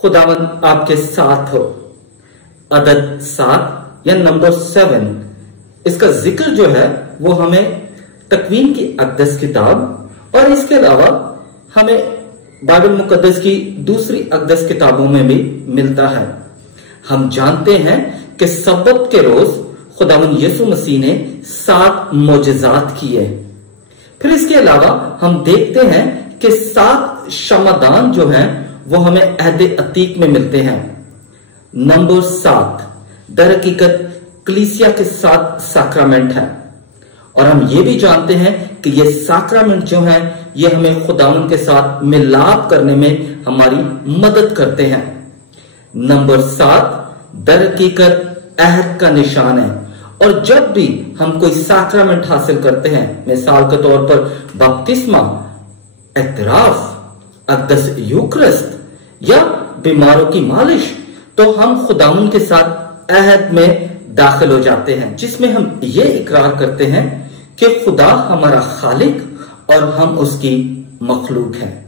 खुदावंद आपके साथ हो। अदद 7 या नंबर 7, इसका जिक्र जो है वो हमें तकवीन की अक़दस किताब और इसके अलावा हमें बाइबल मुकद्दस की दूसरी अक़दस किताबों में भी मिलता है। हम जानते हैं कि सब्बत के रोज खुदावंद यीशु मसीह ने 7 मोजज़ात किए। फिर इसके अलावा हम देखते हैं कि 7 शमादान जो हैं वो हमें अहद अतीक में मिलते हैं। नंबर 7 दर हकीकत कलीसिया के 7 साक्रामेंट है और हम ये भी जानते हैं कि ये साक्रामेंट जो हैं ये हमें खुदावंद के साथ मिलाप करने में हमारी मदद करते हैं। नंबर 7 दर हकीकत अहद का निशान है और जब भी हम कोई साक्रामेंट हासिल करते हैं, मिसाल के तौर पर बपतिस्मा, एतराफ, अक़दस यूकरिस्त या बीमारों की मालिश, तो हम खुदावंद के साथ अहद में दाखिल हो जाते हैं, जिसमें हम ये इकरार करते हैं कि खुदा हमारा खालिक और हम उसकी मखलूक हैं।